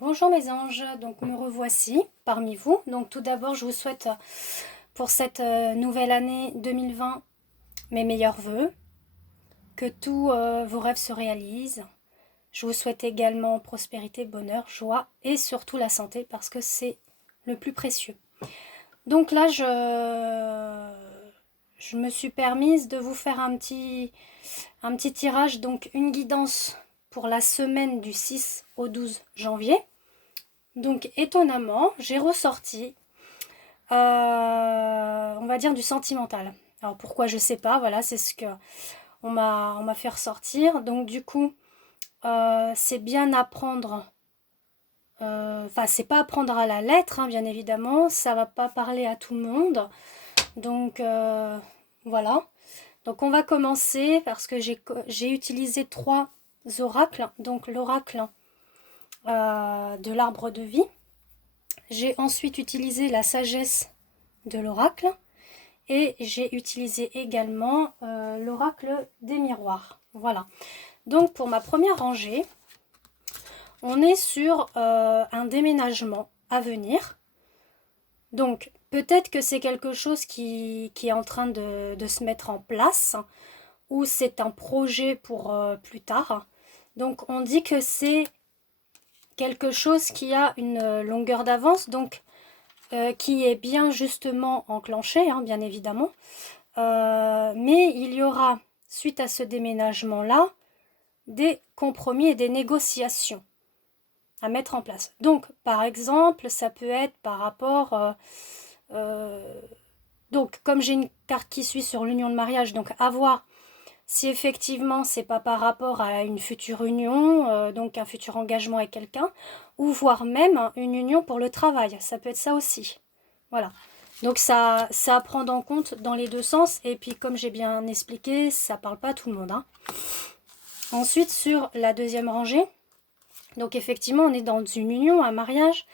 Bonjour mes anges, donc me revoici parmi vous. Donc tout d'abord je vous souhaite pour cette nouvelle année 2020 mes meilleurs vœux, que tous vos rêves se réalisent. Je vous souhaite également prospérité, bonheur, joie et surtout la santé parce que c'est le plus précieux. Donc là je me suis permise de vous faire un petit tirage, donc une guidance pour la semaine du 6 au 12 janvier. Donc étonnamment, j'ai ressorti, on va dire, du sentimental. Alors pourquoi je sais pas, voilà, c'est ce que on m'a fait ressortir. Donc du coup, c'est bien apprendre. Enfin, c'est pas apprendre à la lettre, hein, bien évidemment. Ça va pas parler à tout le monde. Donc voilà. Donc on va commencer parce que j'ai utilisé 3 oracles. Donc l'oracle de l'arbre de vie. J'ai ensuite utilisé la sagesse de l'oracle et j'ai utilisé également l'oracle des miroirs. Voilà. Donc pour ma première rangée, on est sur un déménagement à venir. Donc peut-être que c'est quelque chose qui est en train de se mettre en place ou c'est un projet pour plus tard. Donc on dit que c'est quelque chose qui a une longueur d'avance, donc qui est bien justement enclenché, hein, bien évidemment. Mais il y aura, suite à ce déménagement-là, des compromis et des négociations à mettre en place. Donc, par exemple, ça peut être par rapport... donc, comme j'ai une carte qui suit sur l'union de mariage, donc à voir si effectivement c'est pas par rapport à une future union, donc un futur engagement avec quelqu'un, ou voire même une union pour le travail. Ça peut être ça aussi. Voilà. Donc ça à prendre en compte dans les deux sens. Et puis comme j'ai bien expliqué, ça parle pas à tout le monde, hein. Ensuite, sur la deuxième rangée, donc effectivement on est dans une union, un mariage,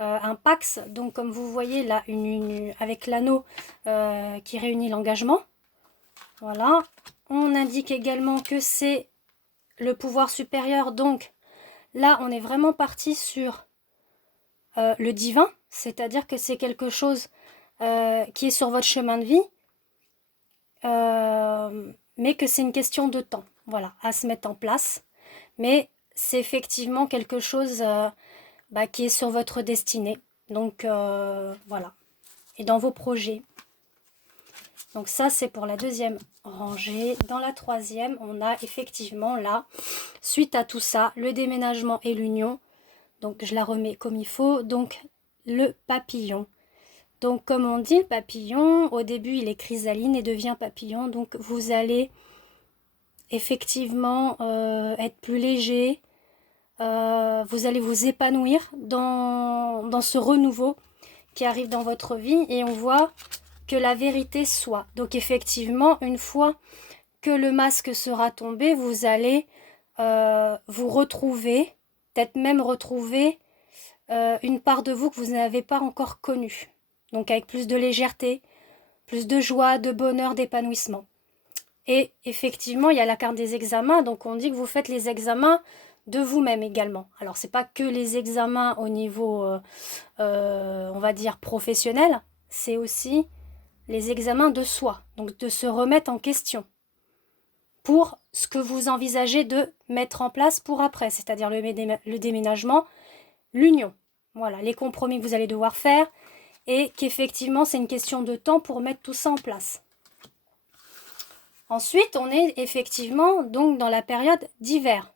un pax. Donc comme vous voyez là, avec l'anneau qui réunit l'engagement. Voilà. On indique également que c'est le pouvoir supérieur. Donc là, on est vraiment parti sur le divin. C'est-à-dire que c'est quelque chose qui est sur votre chemin de vie. Mais que c'est une question de temps. Voilà, à se mettre en place. Mais c'est effectivement quelque chose qui est sur votre destinée. Donc voilà. Et dans vos projets. Donc ça, c'est pour la deuxième rangée. Dans la troisième, on a effectivement là, suite à tout ça, le déménagement et l'union. Donc je la remets comme il faut. Donc le papillon. Donc comme on dit, le papillon, au début il est chrysaline et devient papillon. Donc vous allez effectivement être plus léger. Vous allez vous épanouir dans ce renouveau qui arrive dans votre vie. Et on voit que la vérité soit. Donc effectivement, une fois que le masque sera tombé, vous allez vous retrouver, peut-être même retrouver une part de vous que vous n'avez pas encore connue. Donc avec plus de légèreté, plus de joie, de bonheur, d'épanouissement. Et effectivement, il y a la carte des examens, donc on dit que vous faites les examens de vous-même également. Alors c'est pas que les examens au niveau, on va dire, professionnel, c'est aussi les examens de soi, donc de se remettre en question pour ce que vous envisagez de mettre en place pour après, c'est-à-dire le déménagement, l'union. Voilà, les compromis que vous allez devoir faire et qu'effectivement c'est une question de temps pour mettre tout ça en place. Ensuite, on est effectivement donc dans la période d'hiver.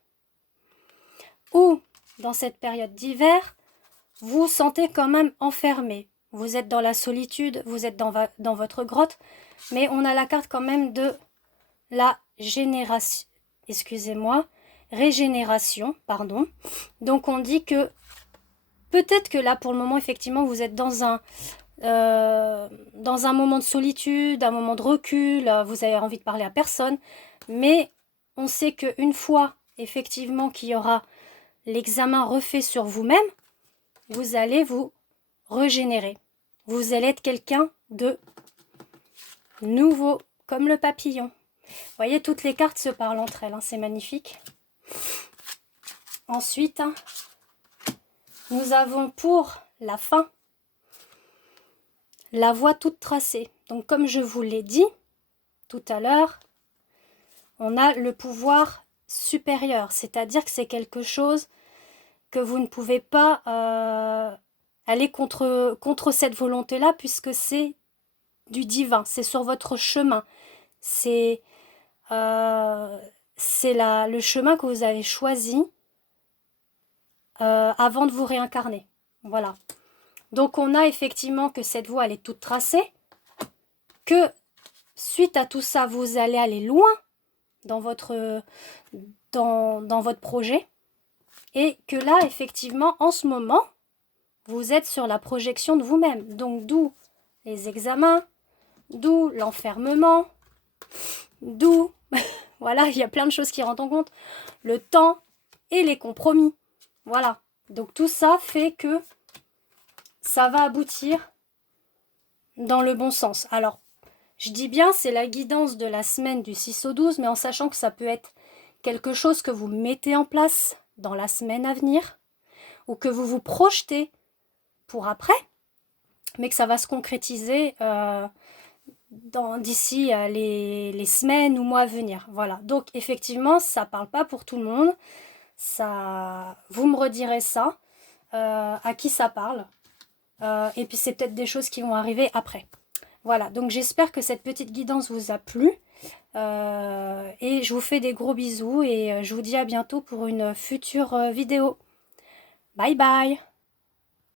Où, dans cette période d'hiver, vous vous sentez quand même enfermé. Vous êtes dans la solitude, vous êtes dans votre grotte, mais on a la carte quand même de la génération, excusez-moi, régénération, pardon. Donc on dit que peut-être que là pour le moment effectivement vous êtes dans un moment de solitude, un moment de recul, vous avez envie de parler à personne, mais on sait qu'une fois effectivement qu'il y aura l'examen refait sur vous-même, vous allez vous régénérer. Vous allez être quelqu'un de nouveau, comme le papillon. Vous voyez, toutes les cartes se parlent entre elles, hein, c'est magnifique. Ensuite, nous avons pour la fin la voie toute tracée. Donc comme je vous l'ai dit tout à l'heure, on a le pouvoir supérieur, c'est-à-dire que c'est quelque chose que vous ne pouvez pas aller contre cette volonté-là, puisque c'est du divin, c'est sur votre chemin. C'est le chemin que vous avez choisi avant de vous réincarner. Voilà. Donc on a effectivement que cette voie, elle est toute tracée, que suite à tout ça, vous allez aller loin dans votre projet, et que là, effectivement, en ce moment, vous êtes sur la projection de vous-même. Donc d'où les examens, d'où l'enfermement, d'où, voilà, il y a plein de choses qui rentrent en compte, le temps et les compromis. Voilà. Donc tout ça fait que ça va aboutir dans le bon sens. Alors, je dis bien, c'est la guidance de la semaine du 6 au 12, mais en sachant que ça peut être quelque chose que vous mettez en place dans la semaine à venir, ou que vous vous projetez pour après, mais que ça va se concrétiser d'ici les semaines ou mois à venir. Voilà. Donc effectivement, ça ne parle pas pour tout le monde. Ça, vous me redirez ça, à qui ça parle. Et puis c'est peut-être des choses qui vont arriver après. Voilà, donc j'espère que cette petite guidance vous a plu. Et je vous fais des gros bisous et je vous dis à bientôt pour une future vidéo. Bye bye!